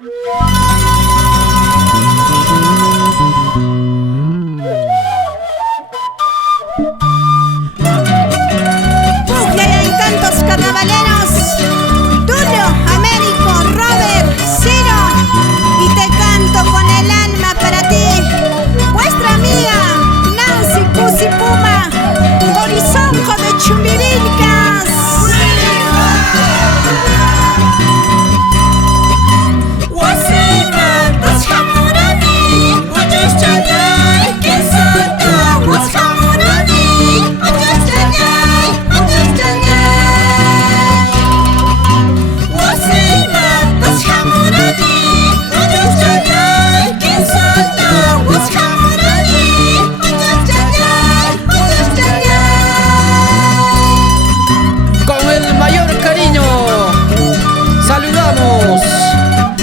Puja y encantos carnavaleros, Tulio, Américo, Robert, Ciro, y te canto con el alma para ti, vuestra amiga Nancy Cusi Puma, Horizonte de Chumbivilcas.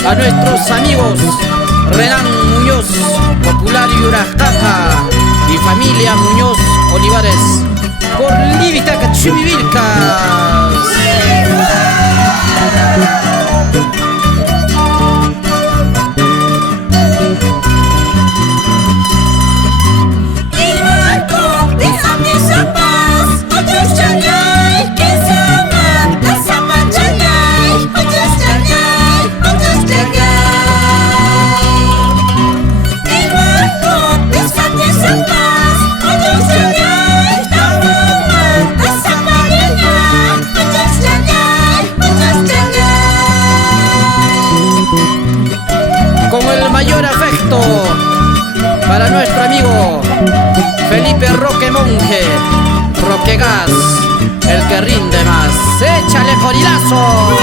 A nuestros amigos Renan Muñoz, Popular Yurajcaja y familia Muñoz Olivares por Livitaca Chumbivilcas. Mayor afecto para nuestro amigo Felipe Roque Monje, Roque Gas, el que rinde más. ¡Échale corilazo!